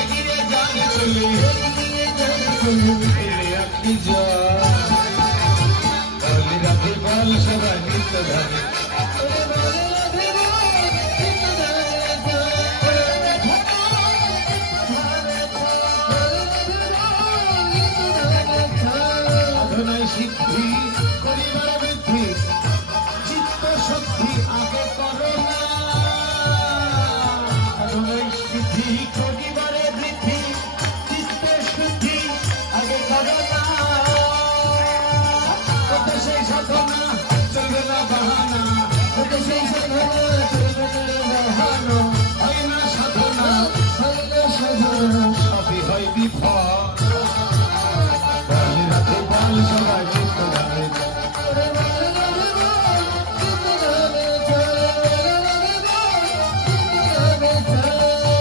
এগিয়ে যান চলে ফিরে আপনি যান বলি রাধে বল সবাই নিত্য ধারে সাধনায় সিদ্ধি করিবার বৃদ্ধি চিত্ত শক্তি আগে করো না সাধনায় সিদ্ধি করিবারে বৃদ্ধি চিত্ত শুদ্ধি আগে করো না কত সেই সাধনা চলবে না বাহানা কত সেই সাধনা চলবে না বাহানা হয় না সাধনা সবই হয় বিফল সবাই চিত্ত ধারে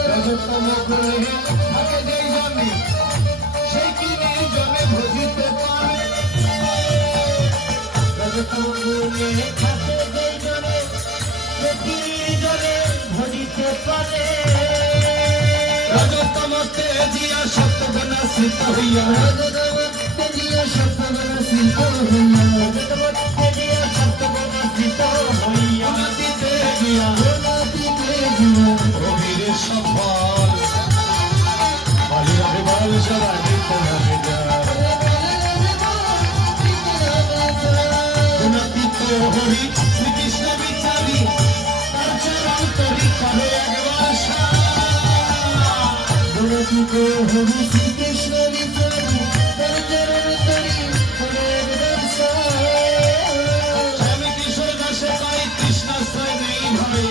রজতম গুণে থাকে যেই জনে সেই কি নির্জনে ভজিতে পারে রজতম গুণে থাকে যেই জনে সে কি নির্জনে ভজিতে পারে রজতম তেজিয়া সপ্তগুণ সিদ্ধ হইয়া সফল বলি রাধে বল সবাই নিত্য ধারে গুণাতীত হরি শ্রীকৃষ্ণ বিচারি তার চরণ তরি করে একবার গুণাতীত হরি শ্রীকৃষ্ণ বিচারি তার চরণ তরি করে একবার স্বামী কিশোর দাসে কয় কৃষ্ণাশ্রয় নেই ভয়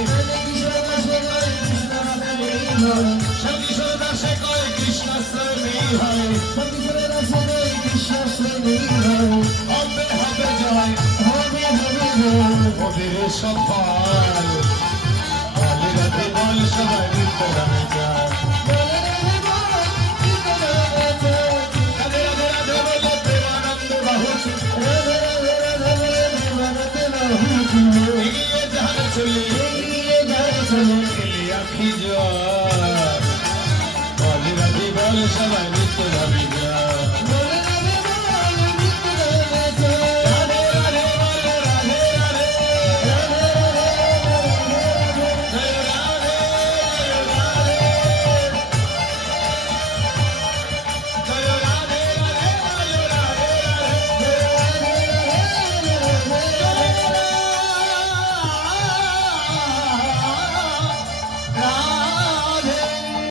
সঙ্গীশ্বর দাসে কয় কৃষ্ণাশ্রয় নেই হয় হবে হবে জয় হবে রে সফল বলে রাধে বল সবাই নিত্য ধারে যায় রাধে রাধে রাধে বলে প্রেমানন্দ বাহুত এগিয়ে যান চলে খেলে আখি জয় বলি রাধে বল সবাই নিত্য ধারে যায়